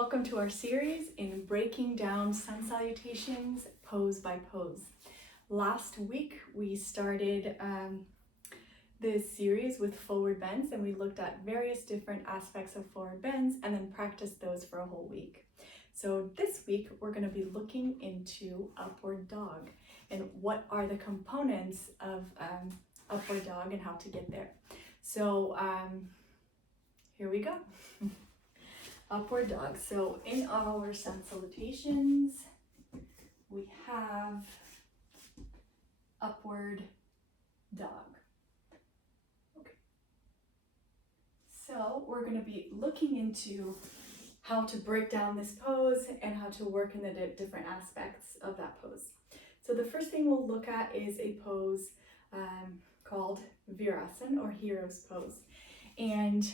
Welcome to our series in breaking down sun salutations pose by pose. Last week we started this series with forward bends, and we looked at various different aspects of forward bends and then practiced those for a whole week. So this week we're going to be looking into upward dog and what are the components of upward dog and how to get there. So here we go. Upward dog. So in our sun salutations, we have upward dog. Okay. So we're going to be looking into how to break down this pose and how to work in the different aspects of that pose. So the first thing we'll look at is a pose called virasana or hero's pose. And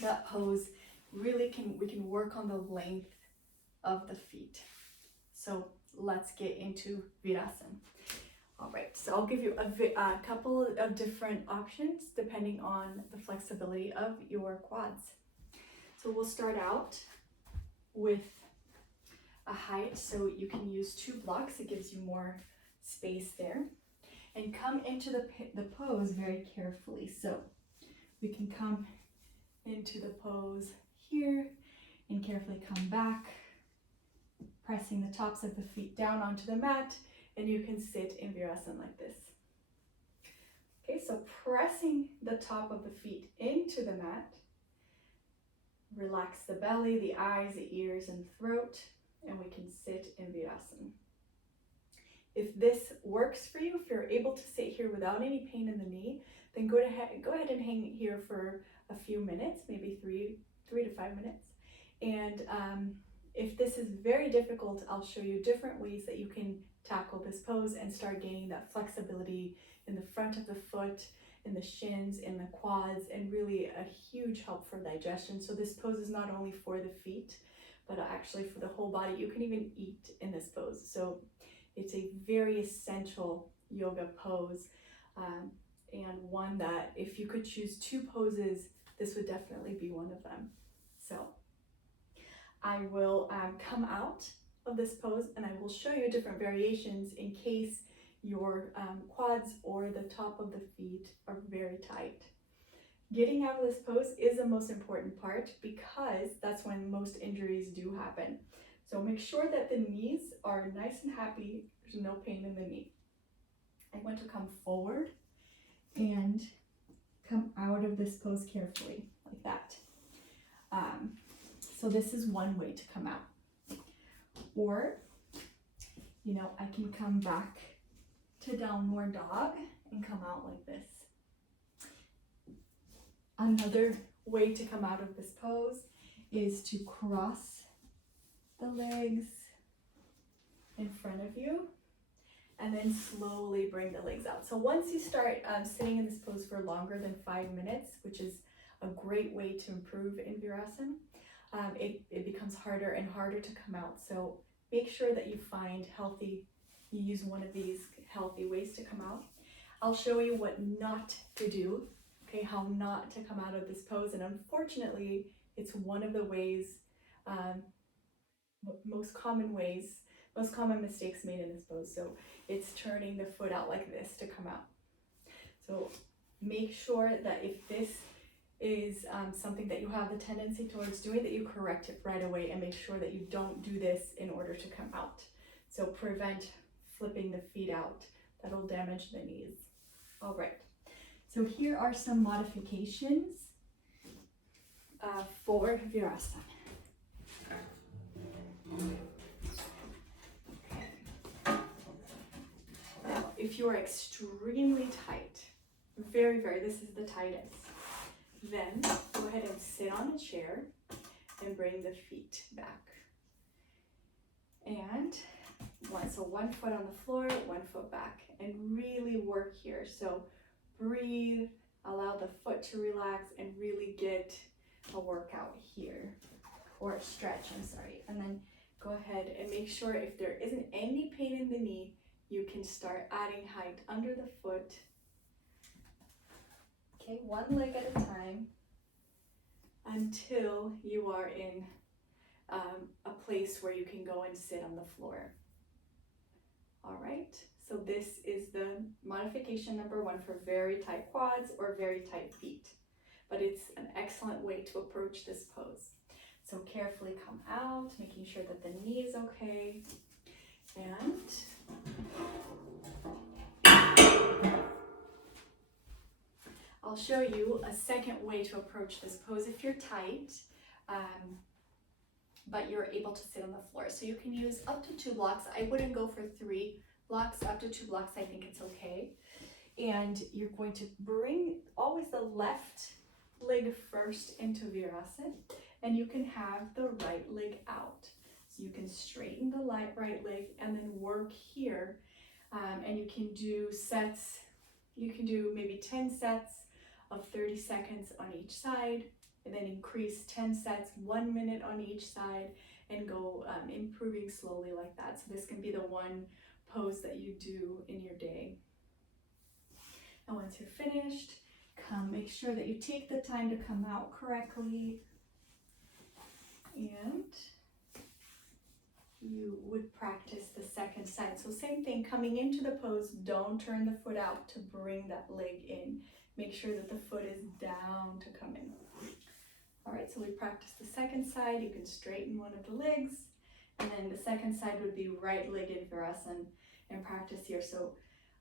that pose really we can work on the length of the feet. So let's get into virasana. All right, so I'll give you a couple of different options depending on the flexibility of your quads. So we'll start out with a height, so you can use 2 blocks. It gives you more space there. And come into the pose very carefully. So we can come into the pose here and carefully come back, pressing the tops of the feet down onto the mat, and you can sit in virasana like this. Okay, so pressing the top of the feet into the mat, relax the belly, the eyes, the ears, and throat, and we can sit in virasana. If this works for you, if you're able to sit here without any pain in the knee, then go ahead and hang here for a few minutes, maybe 3 to 5 minutes. And if this is very difficult, I'll show you different ways that you can tackle this pose and start gaining that flexibility in the front of the foot, in the shins, in the quads, and really a huge help for digestion. So this pose is not only for the feet, but actually for the whole body. You can even eat in this pose. So it's a very essential yoga pose, and one that if you could choose 2 poses, this would definitely be one of them. So I will come out of this pose and I will show you different variations in case your quads or the top of the feet are very tight. Getting out of this pose is the most important part because that's when most injuries do happen. So make sure that the knees are nice and happy. There's no pain in the knee. I'm going to come forward and come out of this pose carefully, like that. So this is one way to come out. Or, I can come back to downward dog and come out like this. Another way to come out of this pose is to cross the legs in front of you and then slowly bring the legs out. So once you start sitting in this pose for longer than 5 minutes, which is a great way to improve in virasana, it becomes harder and harder to come out. So make sure that you use one of these healthy ways to come out. I'll show you what not to do, okay, how not to come out of this pose. And unfortunately, it's one of the ways, most common mistakes made in this pose. So it's turning the foot out like this to come out. So make sure that if this is something that you have the tendency towards doing, that you correct it right away and make sure that you don't do this in order to come out. So prevent flipping the feet out. That'll damage the knees. All right. So here are some modifications for virasana. Now, if you are extremely tight, this is the tightest, then go ahead and sit on a chair and bring the feet back. And one foot on the floor, 1 foot back, and really work here. So breathe, allow the foot to relax, and really get a workout here, or a stretch, and then go ahead and make sure if there isn't any pain in the knee, you can start adding height under the foot. Okay, one leg at a time until you are in a place where you can go and sit on the floor. All right, so this is the modification number 1 for very tight quads or very tight feet, but it's an excellent way to approach this pose. So carefully come out, making sure that the knee is okay, and I'll show you a second way to approach this pose if you're tight, but you're able to sit on the floor. So you can use up to 2 blocks. I wouldn't go for 3 blocks, up to 2 blocks, I think it's okay. And you're going to bring always the left leg first into virasana, and you can have the right leg out. So you can straighten the right leg and then work here. And you can do sets, you can do maybe 10 sets of 30 seconds on each side, and then increase 10 sets, 1 minute on each side, and go improving slowly like that. So this can be the one pose that you do in your day. And once you're finished, make sure that you take the time to come out correctly, and you would practice the second side. So same thing, coming into the pose, don't turn the foot out to bring that leg in. Make sure that the foot is down to come in. All right, so we practice the second side. You can straighten one of the legs, and then the second side would be right-legged virasana and practice here. So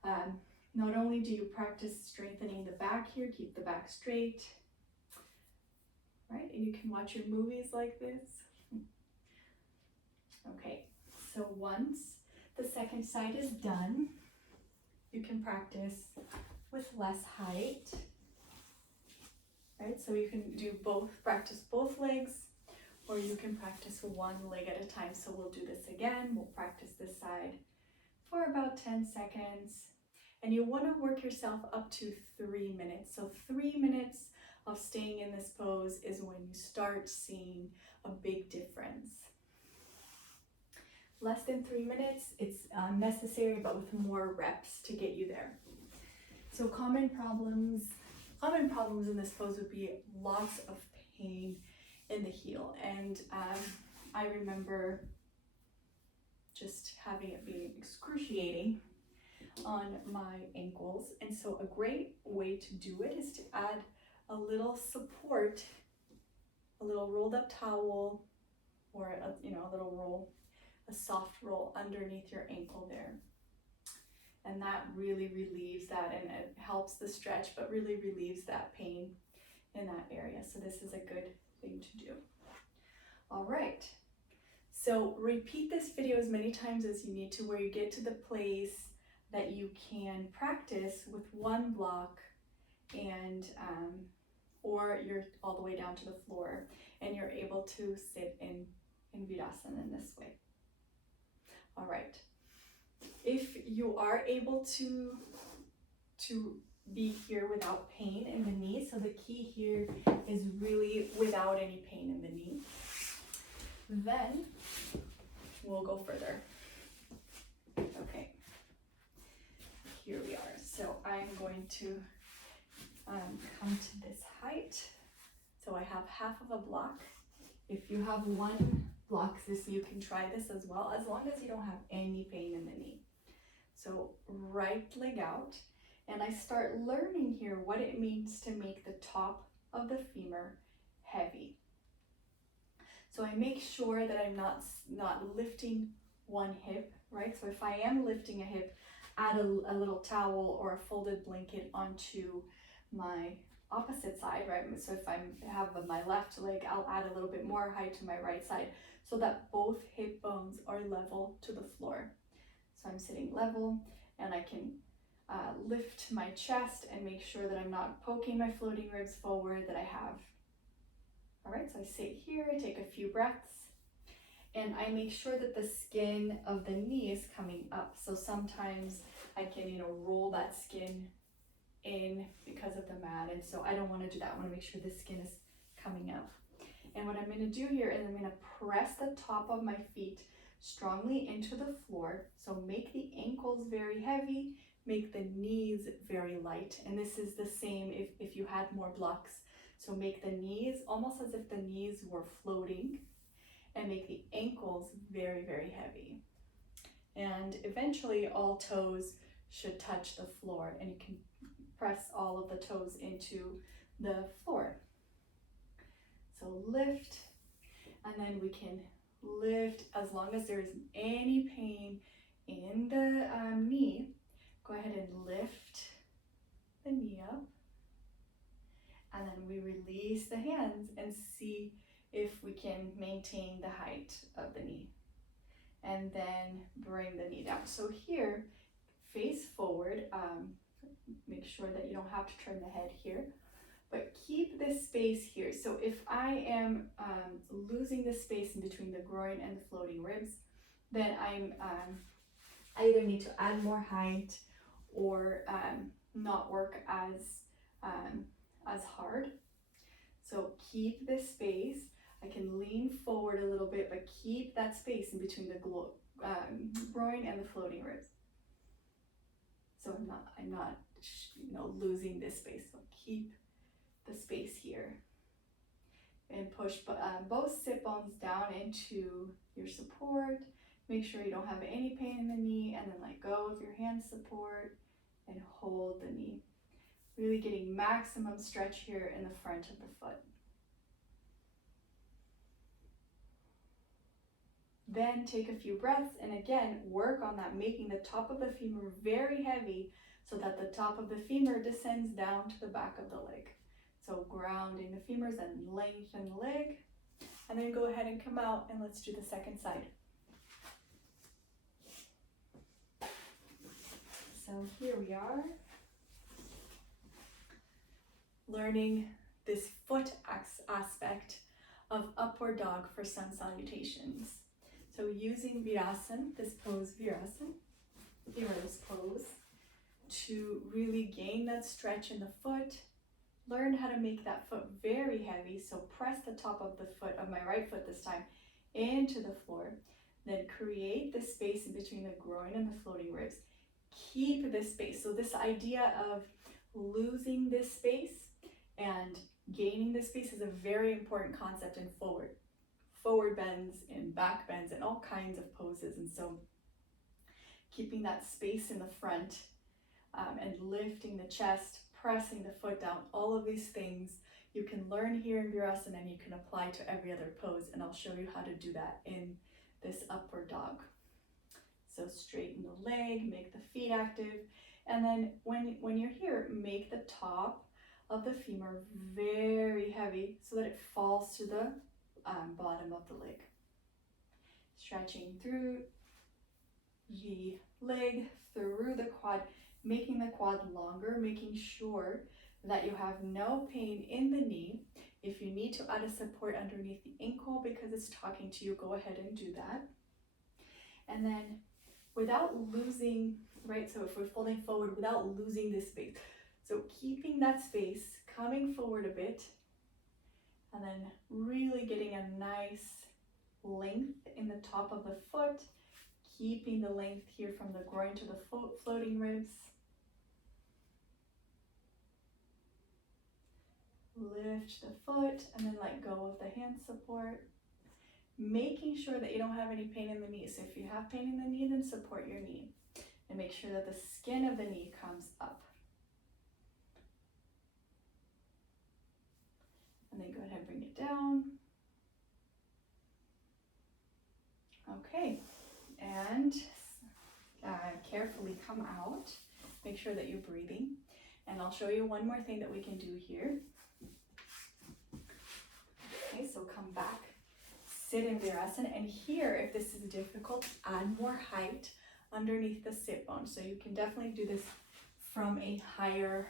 not only do you practice strengthening the back here, keep the back straight, right? And you can watch your movies like this. Okay, so once the second side is done, you can practice with less height, right? So you can do both, practice both legs, or you can practice one leg at a time. So we'll do this again. We'll practice this side for about 10 seconds. And you want to work yourself up to 3 minutes. So 3 minutes of staying in this pose is when you start seeing a big difference. Less than 3 minutes, it's necessary, but with more reps to get you there. So common problems in this pose would be lots of pain in the heel. And I remember just having it be excruciating on my ankles. And so a great way to do it is to add a little support, a little rolled up towel, or a little roll, a soft roll underneath your ankle there. And that really relieves that, and it helps the stretch, but really relieves that pain in that area. So this is a good thing to do. All right. So repeat this video as many times as you need to, where you get to the place that you can practice with 1 block, and or you're all the way down to the floor and you're able to sit in virasana in this way. All right. If you are able to be here without pain in the knee, so the key here is really without any pain in the knee, then we'll go further. Okay, here we are. So I'm going to come to this height. So I have half of a block. If you have 1 block, you can try this as well, as long as you don't have any pain in the knee. So right leg out, and I start learning here what it means to make the top of the femur heavy. So I make sure that I'm not lifting one hip, right? So if I am lifting a hip, add a little towel or a folded blanket onto my opposite side, right? So if I have my left leg, I'll add a little bit more height to my right side so that both hip bones are level to the floor. So I'm sitting level, and I can lift my chest and make sure that I'm not poking my floating ribs forward, that I have. All right, so I sit here, I take a few breaths, and I make sure that the skin of the knee is coming up. So sometimes I can, roll that skin in because of the mat, and so I don't want to do that. I want to make sure the skin is coming up. And what I'm going to do here is I'm going to press the top of my feet strongly into the floor. So make the ankles very heavy, make the knees very light. And this is the same if you had more blocks. So make the knees almost as if the knees were floating, and make the ankles very, very heavy. And eventually all toes should touch the floor, and you can press all of the toes into the floor. So lift, and then we can lift as long as there isn't any pain in the knee. Go ahead and lift the knee up, and then we release the hands and see if we can maintain the height of the knee. And then bring the knee down. So here, face forward. Make sure that you don't have to turn the head here, but keep this space here. So if I am losing the space in between the groin and the floating ribs, then I either need to add more height or not work as hard. So keep this space. I can lean forward a little bit, but keep that space in between the groin and the floating ribs. So I'm not, losing this space. So keep the space here, and push both sit bones down into your support. Make sure you don't have any pain in the knee, and then let go of your hand support and hold the knee. Really getting maximum stretch here in the front of the foot. Then take a few breaths, and again, work on that, making the top of the femur very heavy so that the top of the femur descends down to the back of the leg. So grounding the femurs and lengthen the leg. And then go ahead and come out, and let's do the second side. So here we are, learning this foot aspect of upward dog for sun salutations. So using virasana, this pose, to really gain that stretch in the foot, learn how to make that foot very heavy. So press the top of the foot, of my right foot this time, into the floor. Then create the space in between the groin and the floating ribs. Keep this space. So this idea of losing this space and gaining this space is a very important concept in forward bends and back bends and all kinds of poses. And so keeping that space in the front and lifting the chest, pressing the foot down, all of these things you can learn here in virasana and you can apply to every other pose, and I'll show you how to do that in this upward dog. So straighten the leg, make the feet active, and then when you're here, make the top of the femur very heavy so that it falls to the bottom of the leg. Stretching through the leg, through the quad, making the quad longer, making sure that you have no pain in the knee. If you need to add a support underneath the ankle because it's talking to you, go ahead and do that. And then without losing, right, so if we're folding forward, without losing this space. So keeping that space, coming forward a bit, and then really getting a nice length in the top of the foot, keeping the length here from the groin to the floating ribs. Lift the foot and then let go of the hand support. Making sure that you don't have any pain in the knee. So if you have pain in the knee, then support your knee. And make sure that the skin of the knee comes up. And then go ahead and bring it down. Okay, and carefully come out. Make sure that you're breathing. And I'll show you one more thing that we can do here. Okay, so come back, sit in virasana, and here, if this is difficult, add more height underneath the sit bone. So you can definitely do this from a higher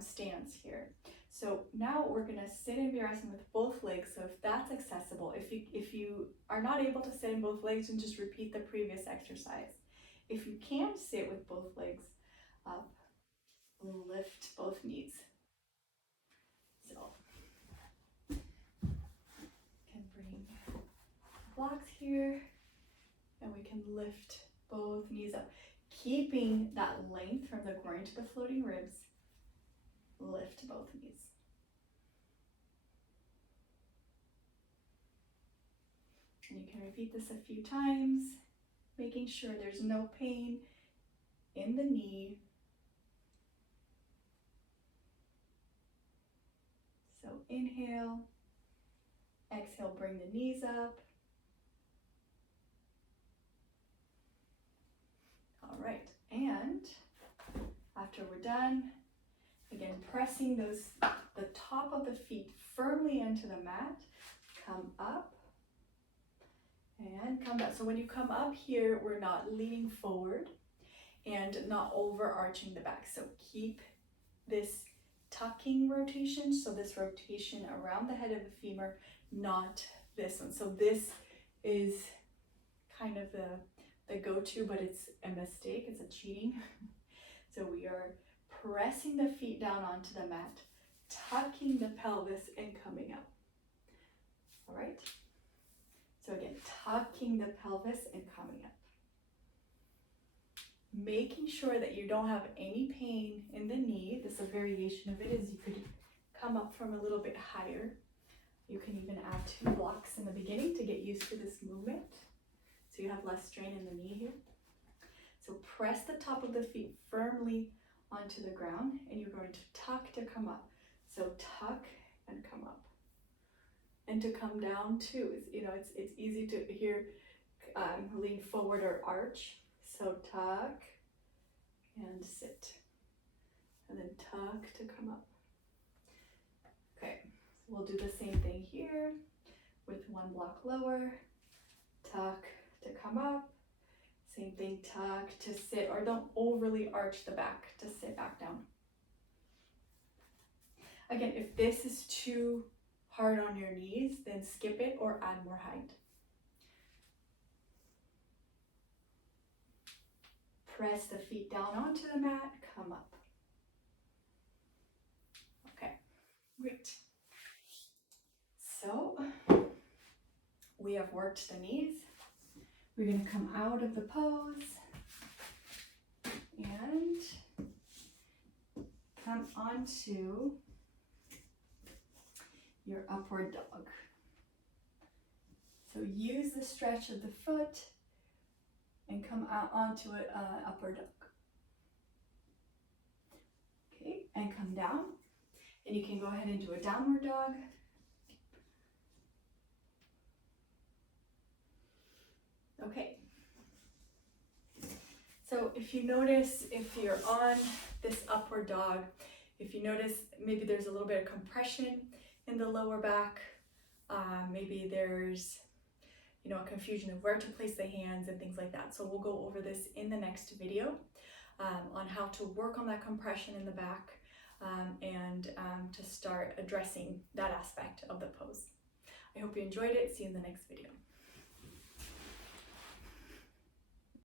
stance here. So now we're gonna sit in virasana with both legs. So if that's accessible, if you are not able to sit in both legs, then just repeat the previous exercise. If you can sit with both legs up, lift both knees. So can bring blocks here, and we can lift both knees up, keeping that length from the groin to the floating ribs. Lift both knees. And you can repeat this a few times, making sure there's no pain in the knee. So inhale, exhale, bring the knees up. All right, and after we're done, again, pressing the top of the feet firmly into the mat, come up and come back. So when you come up here, we're not leaning forward and not overarching the back. So keep this tucking rotation, so this rotation around the head of the femur, not this one. So this is kind of the go-to, but it's a mistake, it's a cheating. So we are pressing the feet down onto the mat, tucking the pelvis and coming up. All right? So again, tucking the pelvis and coming up. Making sure that you don't have any pain in the knee. This is a variation of it, is you could come up from a little bit higher. You can even add 2 blocks in the beginning to get used to this movement, so you have less strain in the knee here. So press the top of the feet firmly onto the ground, and you're going to tuck to come up. So tuck and come up. And to come down too, it's easy to hear lean forward or arch. So tuck and sit, and then tuck to come up. Okay, so we'll do the same thing here with 1 block lower, tuck to come up, same thing, tuck to sit, or don't overly arch the back to sit back down. Again, if this is too hard on your knees, then skip it or add more height. Press the feet down onto the mat, come up. Okay, great. So we have worked the knees. We're going to come out of the pose and come onto your upward dog. So use the stretch of the foot and come out onto an upward dog. Okay, and come down. And you can go ahead and do a downward dog. Okay. So if you notice, if you're on this upward dog, if you notice maybe there's a little bit of compression in the lower back, maybe there's a confusion of where to place the hands and things like that. So we'll go over this in the next video on how to work on that compression in the back and to start addressing that aspect of the pose. I hope you enjoyed it. See you in the next video.